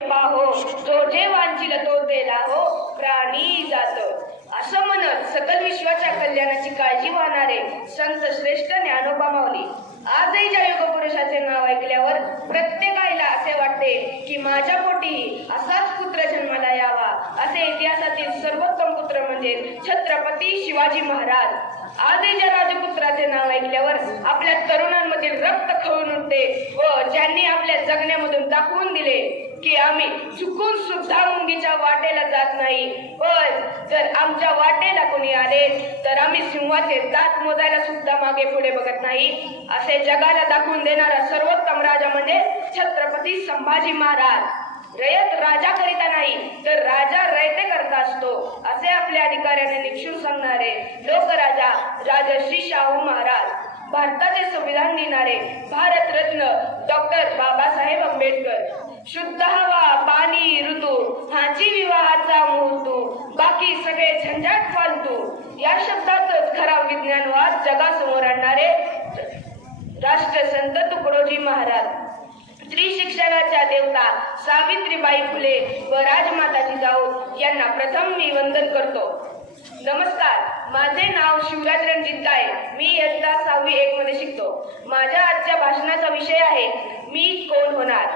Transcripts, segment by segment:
पाहो जो जे वांचिल तो देला हो प्राणी जात. असं म्हणत सकल विश्वाच्या कल्याणाची काळजी वाहणारे संत श्रेष्ठ ज्ञानोबा माऊली आजही ज्या युग पुरुषाचे नाव ऐकल्यावर प्रत्येकाला असे वाटते की माझ्या पोटी असाच पुत्र जन्माला यावा. असे इतिहासातील सर्वोत्तम पुत्र म्हणजे छत्रपती शिवाजी महाराज. आजही ज्या राजपुत्राचे नाव ऐकल्यावर आपल्या तरुणांमधील रक्त खवून उठते व ज्यांनी आपल्या जगण्यामधून दाखवून दिले की आम्ही चुकून सुद्धा मुंगीच्या वाटेला जात नाही. पण जर आमच्या वाटेला कोणी आले तर आम्ही सिंहाचे दात मोजायला सुद्धा मागे पुढे बघत नाही. असे जगाला दाखवून देणारा सर्वोत्तम राजा म्हणजे छत्रपती संभाजी महाराज. रयत राजा करिता नाही तर राजा रयते करता असतो असे आपल्या अधिकाऱ्याने निक्षून सांगणारे लोकराजा राजश्री शाहू महाराज भारताचे संविधान लिहिणारे भारतरत्न डॉक्टर बाबासाहेब आंबेडकर. शुद्ध हवा पाणी ऋतू हाची विवाहाचा मुहूर्त बाकी सगळे झंझाट फालतू या शब्दातच खरा विज्ञानवाद जगासमोर आणणारे राष्ट्रसंत तुकडोजी महाराज. स्त्री शिक्षणाच्या देवता सावित्रीबाई फुले व राजमाताची जाऊ यांना प्रथम मी वंदन करतो. नमस्कार माझे नाव शिवराज रणजित गाय. मी इयत्ता सहावी एक मध्ये शिकतो. माझ्या आजच्या भाषणाचा विषय आहे मी कोण होणार?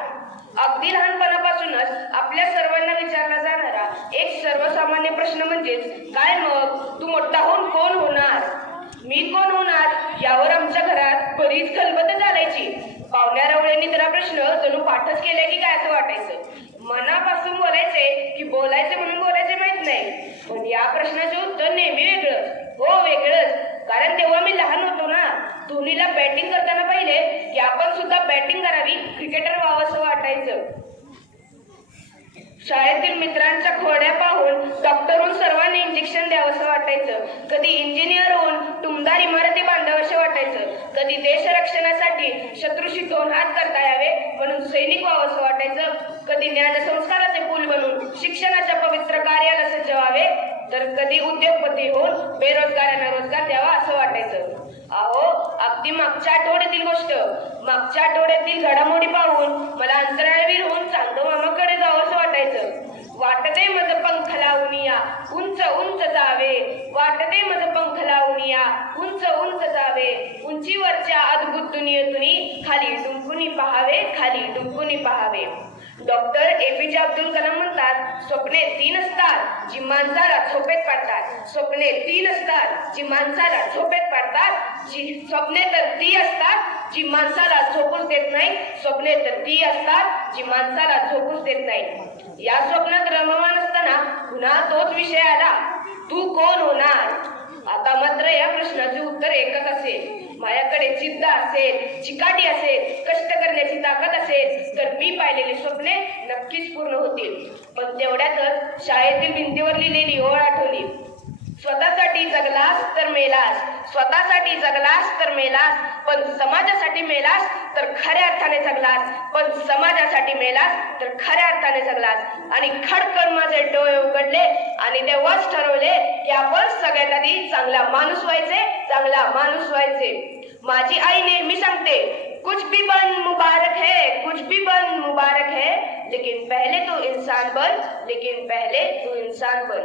अगदी लहानपणापासूनच आपल्या सर्वांना विचारला जाणारा एक सर्वसामान्य प्रश्न म्हणजेच काय मग? तू मोठा होऊन कोण होणार? मी कोण होणार यावर आमच्या घरात बरीच खलबत चालायची. पाहुण्या रावळ्यांनी तर हा प्रश्न जणू पाठच केलाय की काय असं वाटायचं? मनापासून बोलायचे की बोलायचे म्हणून बोलायचे माहीत नाही. पण या प्रश्नाचे उत्तर नेहमी वेगळं. हो वेगळंच. कारण तेव्हा मी लहान होतो ना. धोनीला बॅटिंग करताना पाहिले की आपण सुद्धा बॅटिंग करावी क्रिकेटर व्हावं असं वाटायचं. शाळेतील मित्रांच्या खोड्या पाहून डॉक्टर होऊन सर्वांनी इंजेक्शन द्यावंसं वाटायचं. कधी इंजिनियर होऊन टुमदार इमारती बांधावंसं वाटायचं. कधी देश रक्षणासाठी शत्रूशी दोन हात करता यावे म्हणून सैनिक व्हावंसं वाटायचं. कधी ज्ञानसंस्काराचे पूल बनून शिक्षणाच्या पवित्र कार्याला सज्ज व्हावे. तर कधी उद्योगपती होऊन बेरोजगारांना रोजगार द्यावा असं वाटायचं. अहो अगदी मागच्या आठवड्यातील गोष्ट. मागच्या आठवड्यातील घडामोडी पाहून मला अंतराळवीर होऊन चांदो मामाकडे जावं असं वाटायचं. वाटते मज पंख लावून या उंच उंच जावे. वाटते मज पंख लावून या उंच उंच जावे. उंचीवरच्या अद्भुत दुनियेतून खाली डुंकुनी पहावे खाली डुंकुनी पहावे. डॉक्टर ए पी जे अब्दुल कलाम म्हणतात स्वप्ने तीन असतात जी माणसाला झोपेत पाडतात. स्वप्ने तीन असतात जी माणसाला झोपेत पाडतात. जी स्वप्ने तर ती असतात जी माणसाला झोपूच देत नाही. स्वप्ने तर ती असतात जी माणसाला झोपूच देत नाही. या स्वप्नात रममान असताना पुन्हा तोच विषय आला. तू कोण होणार? आता मात्र या प्रश्नाचे उत्तर एकच असेल. माझ्याकडे जिद्द असेल चिकाटी असेल कष्ट करण्याची ताकद असेल तर मी पाहिलेली स्वप्ने नक्कीच पूर्ण होतील. पण तेवढ्यातच शाळेतील भिंतीवर लिहिलेली ओळ आठवली. स्वतःसाठी जगलास तर मेलास. स्वतःसाठी जगलास तर मेलास. पण समाजासाठी मेलास तर खऱ्या अर्थाने जगलास. पण समाजासाठी मेलास तर खऱ्या अर्थाने जगलास. आणि खडकन माझे डोळे उघडले आणि तेव्हाच ठरवले की आपण सगळ्यात आधी चांगला माणूस व्हायचे चांगला माणूस व्हायचे. माझी आई नेहमी सांगते कुछ भी बन मुबारक है कुछ भी बन मुबारक है लेकिन पहले तो इंसान बन लेकिन पहले तू इंसान बन।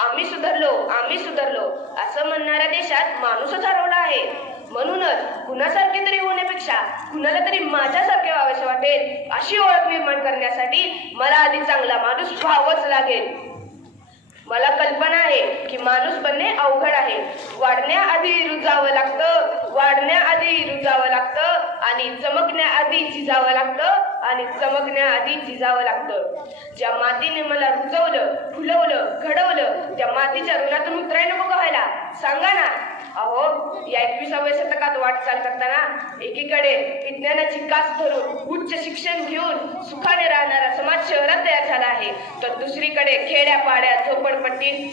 आम्ही सुधारलो आम्ही सुधारलो असं म्हणणाऱ्या देशात माणूसच हरवला आहे. म्हणूनच कुणासारखे तरी होण्यापेक्षा कुणाला तरी माझ्यासारखे व्हावेसे वाटेल अशी ओळख निर्माण करण्यासाठी मला आधी चांगला माणूस व्हावंच लागेल. मला कल्पना आहे की माणूस बनणे अवघड आहे. वाढण्याआधी रुजावं लागतं वाढण्याआधी रुजावं लागतं. आणि चमकण्याआधी झिजावं लागतं आणि चमकण्याआधी झिजावं लागतं. ज्या मातीने मला रुजवलं फुलवलं घडवलं त्या मातीच्या ऋणातून उतराय नको व्हायला. सांगा ना. अहो या एकविसाव्या शतकात वाटचाल करताना एकीकडे विज्ञानाची कास धरून उच्च शिक्षण घेऊन सुखाने राहणारा समाज शहरात तयार झाला आहे. तर दुसरीकडे खेड्या पाड्या झोपडपट्टीत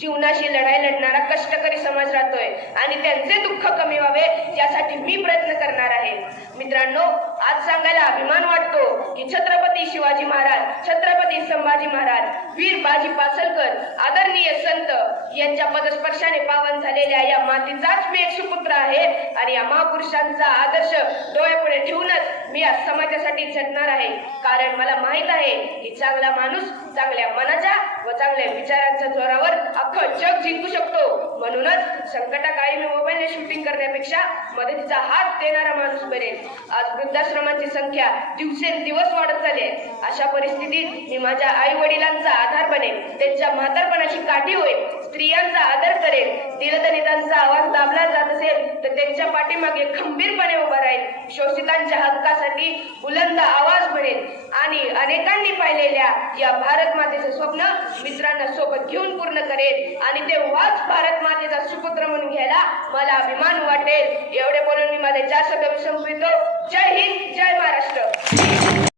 जीवनाशी लढाई लढणारा कष्टकरी समाज राहतोय. आणि त्यांचे दुःख कमी व्हावे यासाठी मी प्रयत्न करणार आहे. मित्रांनो आज सांगायला अभिमान वाटतो की छत्रपती शिवाजी महाराज छत्रपती संभाजी महाराज वीर बाजी पासलकर आदरणीय संत यांच्या पदस्पर्शाने पावन झालेल्या या मातीचाच मी एक सुपुत्र आहे आणि या महापुरुषांचा आदर्श डोळ्यापुढे ठेवूनच मी आज समाजासाठी झटणार आहे. कारण मला माहीत आहे की चांगला माणूस चांगल्या मनाच्या व चांगल्या विचारांच्या जोरावर अख्खं जग जिंकू शकतो. म्हणूनच संकटाकाळी मी मोबाईलने शूटिंग करण्यापेक्षा मदतीचा हात देणारा माणूस बनेल आज वृद्धाश्रमांची संख्या दिवसेंदिवस वाढत चालली आहे. अशा परिस्थितीत मी माझ्या आई वडिलांचा आधार बनेल त्यांच्या म्हातारपणाची काठी होईल. स्त्रियांचा आदर करेल दिलदलितांचा आवाज दाबला जात असेल तर त्यांच्या पाठीमागे खंबीरपणे उभा राहील. शोषितांच्या हक्कासाठी बुलंद आवाज म्हणेल. आणि अनेकांनी पाहिलेल्या या भारत मातेचं स्वप्न मित्रांना सोबत घेऊन पूर्ण करेल. आणि तेव्हाच भारत मातेचा सुपुत्र म्हणून घ्यायला मला अभिमान वाटेल. एवढे बोलून मी माझे चार शब्द संपवितो. जय हिंद जय महाराष्ट्र.